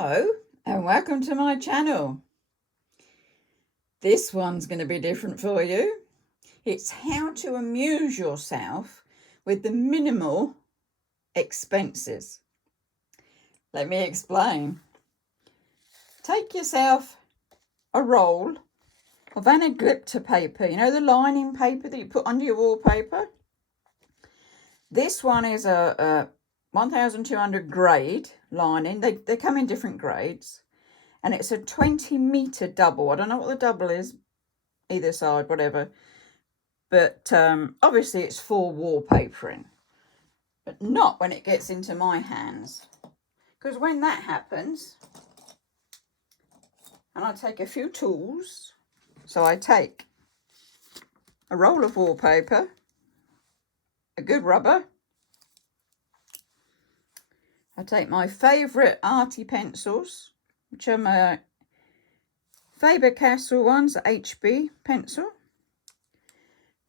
Hello and welcome to my channel. This one's going to be different for you. It's how to amuse yourself with the minimal expenses. Let me explain. Take yourself a roll of glitter paper, you know, the lining paper that you put under your wallpaper. This one is a 1200 grade lining. They come in different grades, and it's a 20-meter double. I don't know what the double is, either side, whatever, but obviously it's for wallpapering, but not when it gets into my hands, because when that happens, and I take a few tools, so I take a roll of wallpaper, a good rubber, I take my favourite arty pencils, which are my Faber-Castell ones, HB pencil.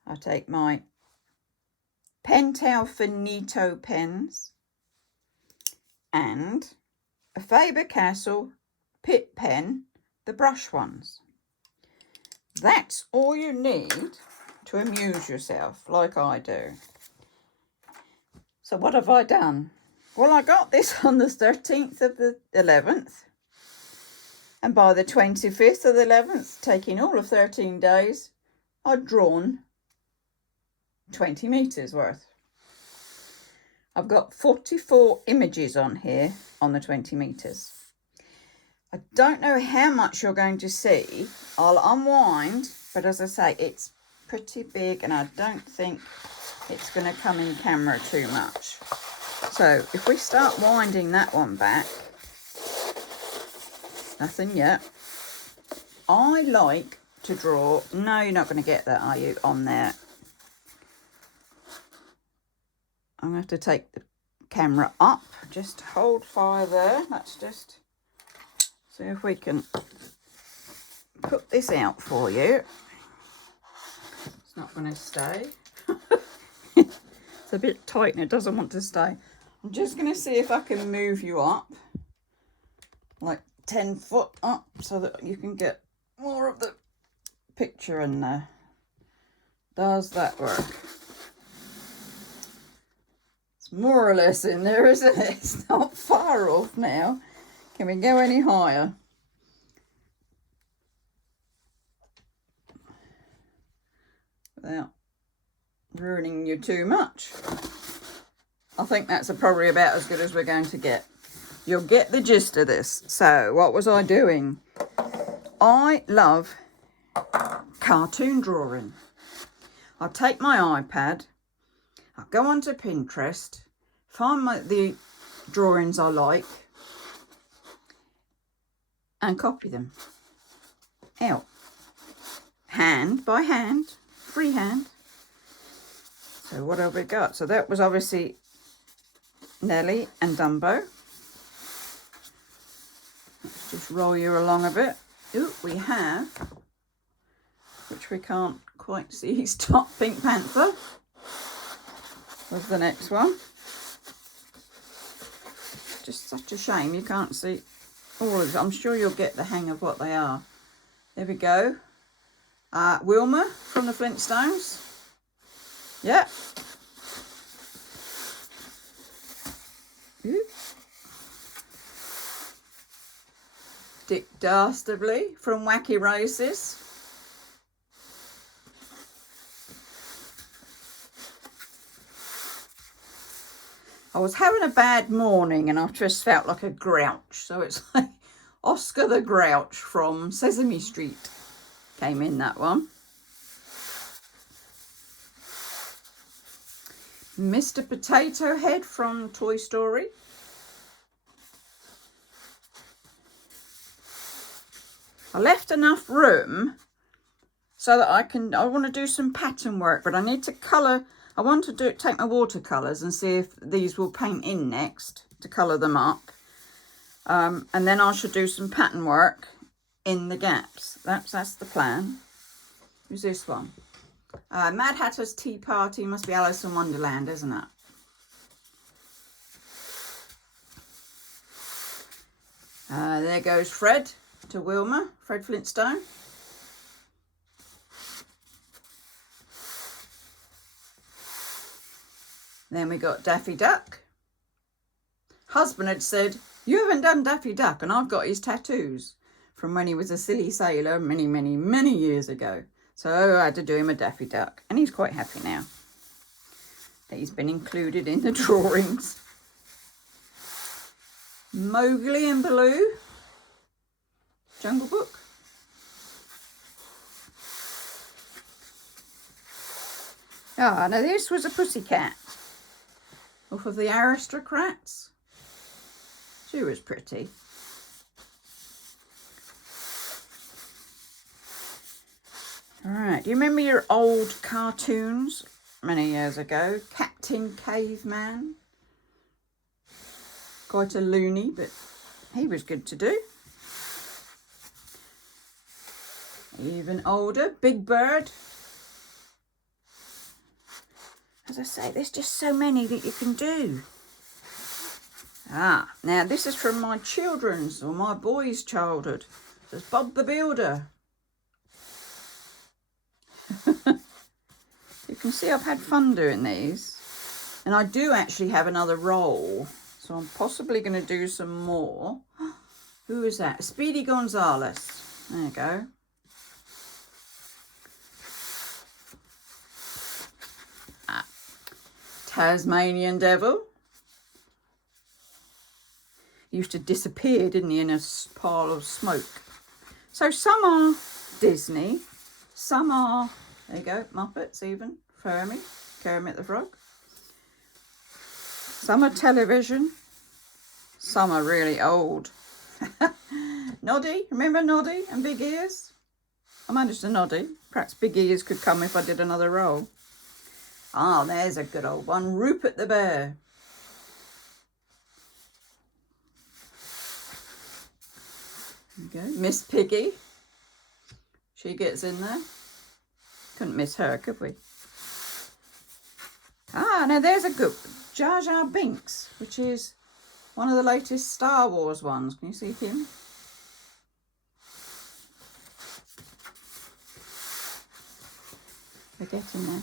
I take my Pentel Finito pens and a Faber-Castell Pitt pen, the brush ones. That's all you need to amuse yourself, like I do. So what have I done? Well, I got this on the 13th of the 11th. And by the 25th of the 11th, taking all of 13 days, I'd drawn 20 metres worth. I've got 44 images on here on the 20 metres. I don't know how much you're going to see. I'll unwind, but as I say, it's pretty big and I don't think it's going to come in camera too much. So if we start winding that one back, nothing yet. I like to draw, no, you're not going to get that, are you, on there. I'm going to have to take the camera up, just hold fire there. Let's just see if we can put this out for you. It's not going to stay. It's a bit tight and it doesn't want to stay. I'm just going to see if I can move you up, like 10 foot up, so that you can get more of the picture in there. Does that work? It's more or less in there, isn't it? It's not far off now. Can we go any higher? Without ruining you too much. I think that's probably about as good as we're going to get. You'll get the gist of this. So what was I doing? I love cartoon drawing. I'll take my iPad, I'll go onto Pinterest, find the drawings I like and copy them out. Hand by hand, freehand. So what have we got? So that was obviously Nelly and Dumbo. Let's just roll you along a bit. Ooh, we have, which we can't quite see, Stop Pink Panther was the next one. Just such a shame you can't see all of them. I'm sure you'll get the hang of what they are. There we go. Wilma from the Flintstones. Yeah. Ooh. Dick Dastardly from Wacky Races. I was having a bad morning and I just felt like a grouch. So it's like Oscar the Grouch from Sesame Street came in that one. Mr. Potato Head from Toy Story. I left enough room so that I want to do some pattern work, but I need to colour. I want to take my watercolours and see if these will paint in next to colour them up. And then I should do some pattern work in the gaps. That's the plan. Who's this one? Mad Hatter's Tea Party. Must be Alice in Wonderland, isn't it? There goes Fred to Wilma, Fred Flintstone. Then we got Daffy Duck. Husband had said, you haven't done Daffy Duck, and I've got his tattoos from when he was a silly sailor many, many, many years ago. So I had to do him a Daffy Duck, and he's quite happy now that he's been included in the drawings. Mowgli and Baloo, Jungle Book. Ah, now this was a pussycat off of the Aristocrats. She was pretty. All right, do you remember your old cartoons many years ago? Captain Caveman. Quite a loony, but he was good to do. Even older, Big Bird. As I say, there's just so many that you can do. Ah, now this is from my children's or my boys' childhood. There's Bob the Builder. You can see I've had fun doing these. And I do actually have another roll. So I'm possibly going to do some more. Who is that? Speedy Gonzales. There you go. Ah. Tasmanian Devil. Used to disappear, didn't he, in a pile of smoke. So some are Disney. Some are, there you go, Muppets even. Kermit the Frog. Some are television. Some are really old. Noddy, remember Noddy and Big Ears? I managed a Noddy. Perhaps Big Ears could come if I did another roll. Ah, there's a good old one. Rupert the Bear. There you go. Miss Piggy. She gets in there. Couldn't miss her, could we? Ah, now there's a good Jar Jar Binks, which is one of the latest Star Wars ones. Can you see him? We're getting there.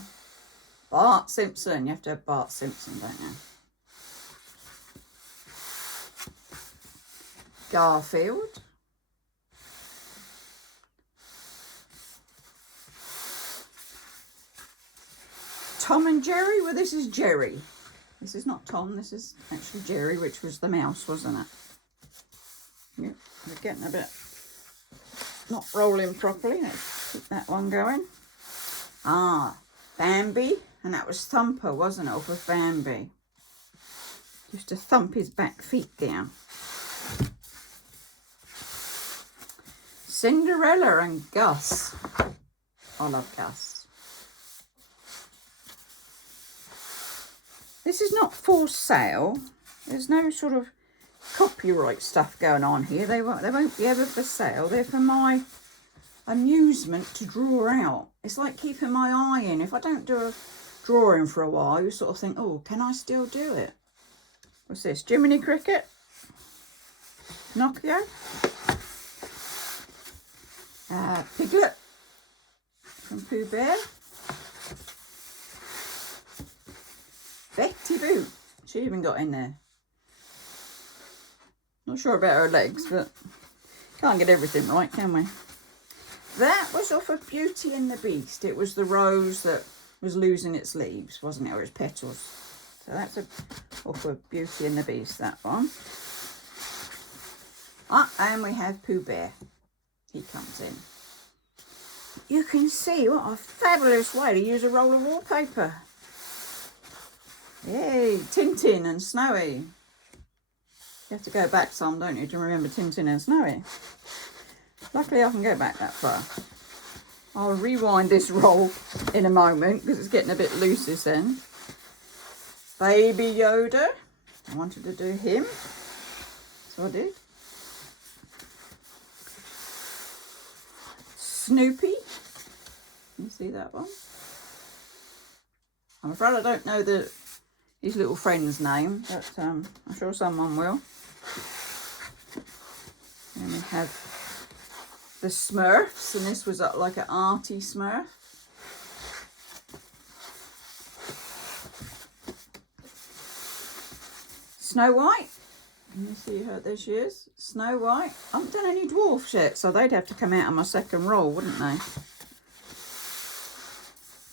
Bart Simpson. You have to have Bart Simpson, don't you? Garfield. Tom and Jerry? Well, this is Jerry. This is not Tom, this is actually Jerry, which was the mouse, wasn't it? Yep, we're getting a bit not rolling properly. Let's keep that one going. Ah, Bambi, and that was Thumper, wasn't it, off of Bambi? Used to thump his back feet down. Cinderella and Gus. I love Gus. This is not for sale. There's no sort of copyright stuff going on here. They won't be ever for sale. They're for my amusement to draw out. It's like keeping my eye in. If I don't do a drawing for a while, you sort of think, oh, can I still do it? What's this? Jiminy Cricket? Pinocchio? Piglet from Pooh Bear. Betty Boop. She even got in there. Not sure about her legs, but can't get everything right, can we? That was off of Beauty and the Beast. It was the rose that was losing its leaves, wasn't it? Or its petals. So that's off of Beauty and the Beast, that one. Ah, and we have Pooh Bear. He comes in. You can see what a fabulous way to use a roll of wallpaper. Yay, Tintin and Snowy. You have to go back some, don't you, to remember Tintin and Snowy. Luckily I can go back that far. I'll rewind this roll in a moment because it's getting a bit loose this end. Baby Yoda. I wanted to do him, so I did. Snoopy. Can you see that one? I'm afraid I don't know his little friend's name, but I'm sure someone will. have the Smurfs, and this was like an arty Smurf. Snow White. You see her, there she is. Snow White. I haven't done any dwarfs yet, so they'd have to come out of my second roll, wouldn't they?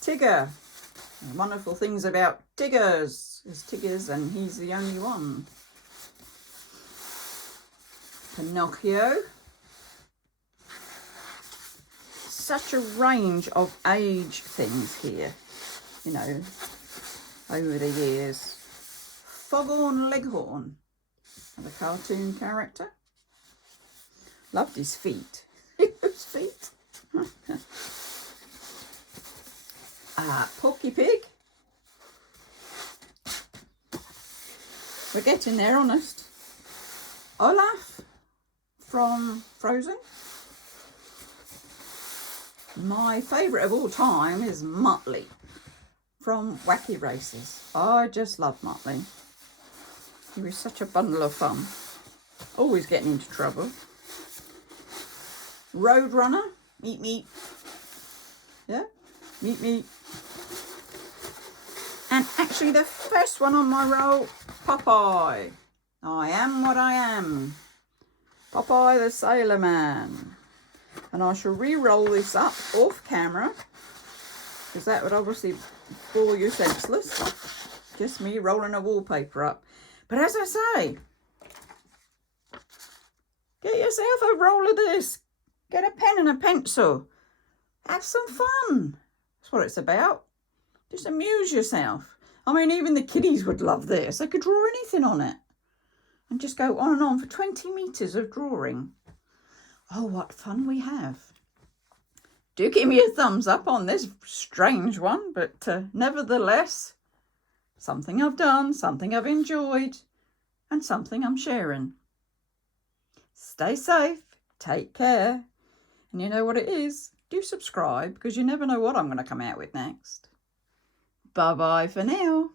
Tigger. The wonderful things about Tiggers is Tiggers, and he's the only one. Pinocchio. Such a range of age things here, you know, over the years. Foghorn Leghorn, the cartoon character. Loved his feet. His feet. Porky Pig. We're getting there, honest. Olaf from Frozen. My favourite of all time is Muttley from Wacky Races. I just love Muttley. He was such a bundle of fun. Always getting into trouble. Roadrunner. Meet meet. Yeah? Meet meet. And actually the first one on my roll, Popeye. I am what I am. Popeye the Sailor Man. And I shall re-roll this up off camera, because that would obviously bore you senseless. Just me rolling a wallpaper up. But as I say, get yourself a roll of this. Get a pen and a pencil. Have some fun. That's what it's about. Just amuse yourself. I mean, even the kiddies would love this. They could draw anything on it. And just go on and on for 20 metres of drawing. Oh, what fun we have. Do give me a thumbs up on this strange one, but nevertheless, something I've done, something I've enjoyed, and something I'm sharing. Stay safe, take care, and you know what it is. Do subscribe, because you never know what I'm going to come out with next. Bye-bye for now.